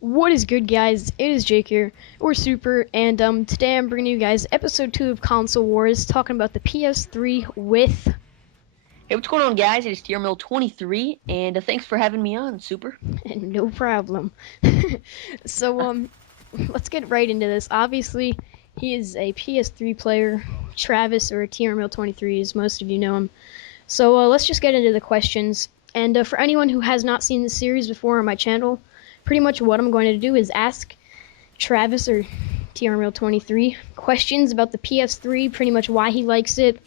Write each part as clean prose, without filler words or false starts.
What is good, guys? It is Jake here, or Super, and today I'm bringing you guys episode 2 of Console Wars, talking about the PS3 with... Hey, what's going on, guys? It is Trmill23, and thanks for having me on, Super. No problem. So, let's get right into this. Obviously, he is a PS3 player, Travis, or Trmill23, as most of you know him. So, let's just get into the questions. And for anyone who has not seen this series before on my channel, pretty much what I'm going to do is ask Travis or Trmill23 questions about the PS3, pretty much why he likes it,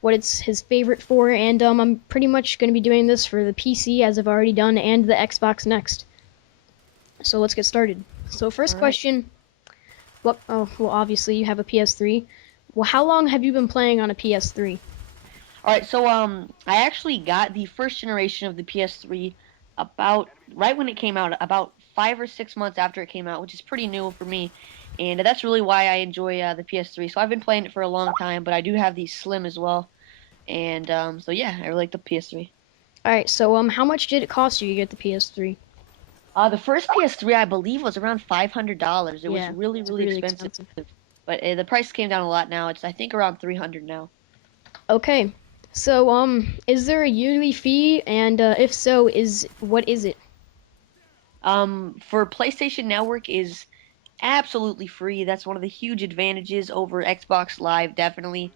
what it's his favorite for, and I'm pretty much going to be doing this for the PC as I've already done, and the Xbox next. So let's get started. So first All right. question, what? Oh, well, obviously you have a PS3. Well, how long have you been playing on a PS3? All right, so I actually got the first generation of the PS3 about right when it came out, about 5 or 6 months after it came out, which is pretty new for me, and that's really why I enjoy the PS3. So I've been playing it for a long time, but I do have the Slim as well, and so yeah, I really like the PS3. All right. So how much did it cost you to get the PS3? The first PS3 I believe was around $500. It was Yeah, really, it's really really expensive, expensive. but the price came down a lot now. It's I think around 300 now. Okay. So is there a yearly fee, and if so, what is it? For PlayStation Network is absolutely free. That's one of the huge advantages over Xbox Live, definitely.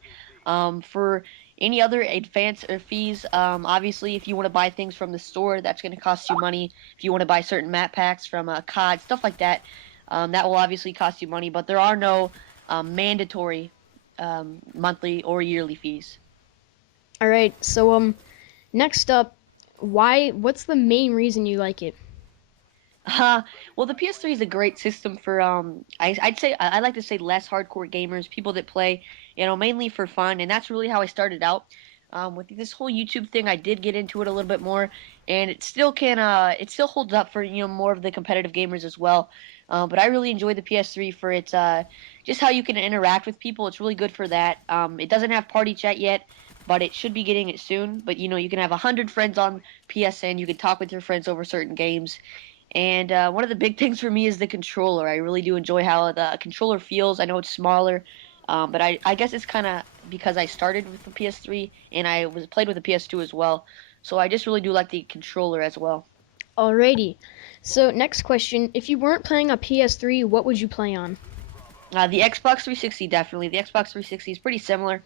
For any other advanced fees, obviously, if you want to buy things from the store, that's going to cost you money. If you want to buy certain map packs from COD, stuff like that, that will obviously cost you money. But there are no mandatory monthly or yearly fees. All right. So next up, what's the main reason you like it? Uh, well, the PS3 is a great system for I'd say I like to say less hardcore gamers, people that play, mainly for fun, and that's really how I started out. With this whole YouTube thing, I did get into it a little bit more, and it still holds up for more of the competitive gamers as well. But I really enjoy the PS3 for its just how you can interact with people. It's really good for that. It doesn't have party chat yet, but it should be getting it soon. But you can have 100 friends on PSN. You can talk with your friends over certain games. And one of the big things for me is the controller. I really do enjoy how the controller feels. I know it's smaller, but I guess it's kind of because I started with the PS3 and I was played with the PS2 as well. So I just really do like the controller as well. Alrighty. So next question, if you weren't playing on PS3, what would you play on? The Xbox 360 definitely. The Xbox 360 is pretty similar.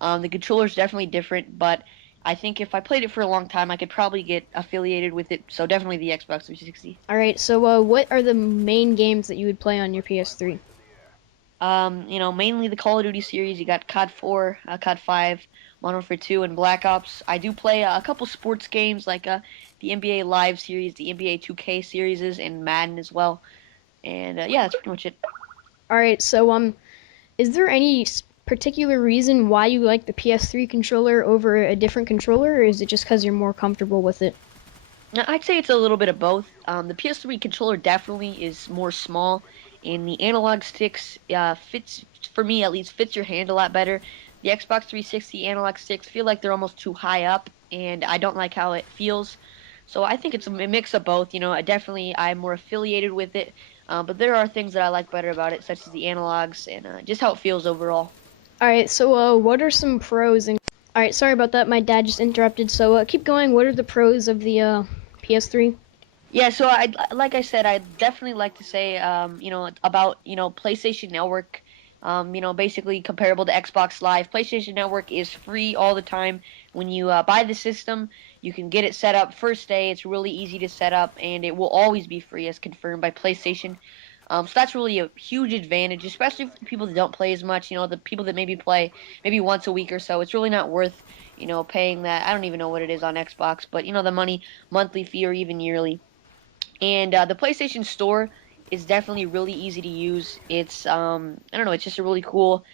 The controller is definitely different, but I think if I played it for a long time, I could probably get affiliated with it. So definitely the Xbox 360. All right. So what are the main games that you would play on your PS3? Mainly the Call of Duty series. You got COD 4, COD 5, Modern Warfare 2, and Black Ops. I do play a couple sports games like the NBA Live series, the NBA 2K series, and Madden as well. And yeah, that's pretty much it. All right. So is there any particular reason why you like the PS3 controller over a different controller, or is it just because you're more comfortable with it? Now, I'd say it's a little bit of both. The PS3 controller definitely is more small, and the analog sticks fits for me at least fits your hand a lot better. The Xbox 360 analog sticks feel like they're almost too high up, and I don't like how it feels. So I think it's a mix of both. I'm more affiliated with it, but there are things that I like better about it, such as the analogs and just how it feels overall. All right. So what are some pros and... All right. Sorry about that. My dad just interrupted. So keep going. What are the pros of the PS3? Yeah, so like I said, I definitely like to say, about, PlayStation Network, basically comparable to Xbox Live. PlayStation Network is free all the time. When you buy the system, you can get it set up first day. It's really easy to set up, and it will always be free as confirmed by PlayStation. So that's really a huge advantage, especially for the people that don't play as much. The people that maybe play maybe once a week or so. It's really not worth, paying that. I don't even know what it is on Xbox, but the money monthly fee or even yearly. And the PlayStation Store is definitely really easy to use. It's I don't know, it's just a really cool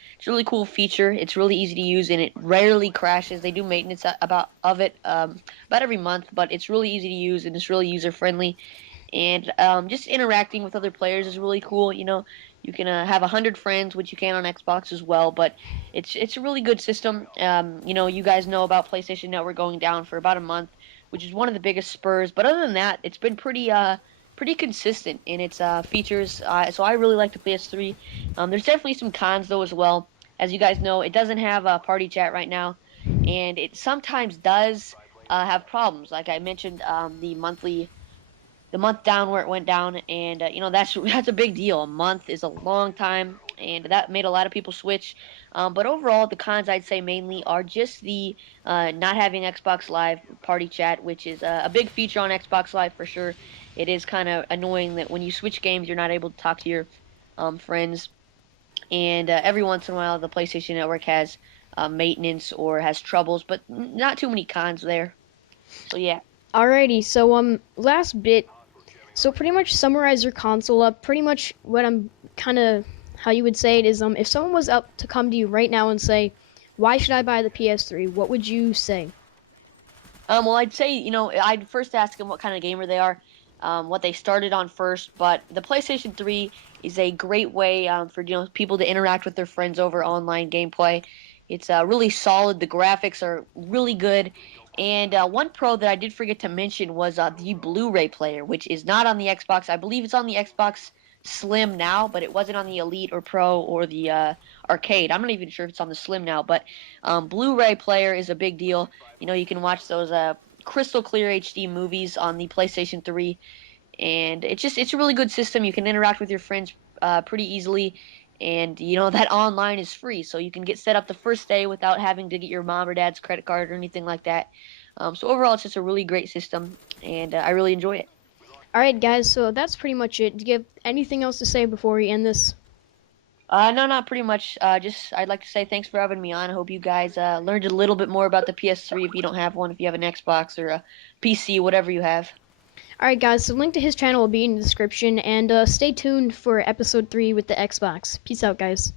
feature. It's really easy to use and it rarely crashes. They do maintenance about every month, but it's really easy to use and it's really user friendly. And just interacting with other players is really cool. You can have 100 friends, which you can on Xbox as well. But it's a really good system. You guys know about PlayStation Network going down for about a month, which is one of the biggest spurs. But other than that, it's been pretty consistent in its features. So I really like the PS3. There's definitely some cons though as well. As you guys know, it doesn't have a party chat right now, and it sometimes does have problems. Like I mentioned, the month down where it went down, and that's that's a big deal. A month is a long time, and that made a lot of people switch. But overall, the cons I'd say mainly are just the not having Xbox Live Party Chat, which is a big feature on Xbox Live for sure. It is kind of annoying that when you switch games, you're not able to talk to your friends, and every once in a while, the PlayStation Network has maintenance or has troubles, but not too many cons there. So yeah. Alrighty, so last bit. So pretty much summarize your console up. Pretty much what I'm kind of how you would say it is if someone was up to come to you right now and say, "Why should I buy the PS3?" What would you say? Well, I'd say, I'd first ask them what kind of gamer they are, what they started on first. But the PlayStation 3 is a great way for people to interact with their friends over online gameplay. It's really solid. The graphics are really good. And one pro that I did forget to mention was the Blu-ray player, which is not on the Xbox. I believe it's on the Xbox Slim now, but it wasn't on the Elite or Pro or the Arcade. I'm not even sure if it's on the Slim now, but Blu-ray player is a big deal. You can watch those crystal clear HD movies on the PlayStation 3, and it's a really good system. You can interact with your friends pretty easily, and that online is free, so you can get set up the first day without having to get your mom or dad's credit card or anything like that. So overall, it's just a really great system, and I really enjoy it. Alright, guys, so that's pretty much it. Do you have anything else to say before we end this? No, not pretty much. Just I'd like to say thanks for having me on. I hope you guys learned a little bit more about the PS3 if you don't have one, if you have an Xbox or a PC, whatever you have. Alright, guys, so link to his channel will be in the description, and stay tuned for episode 3 with the Xbox. Peace out, guys.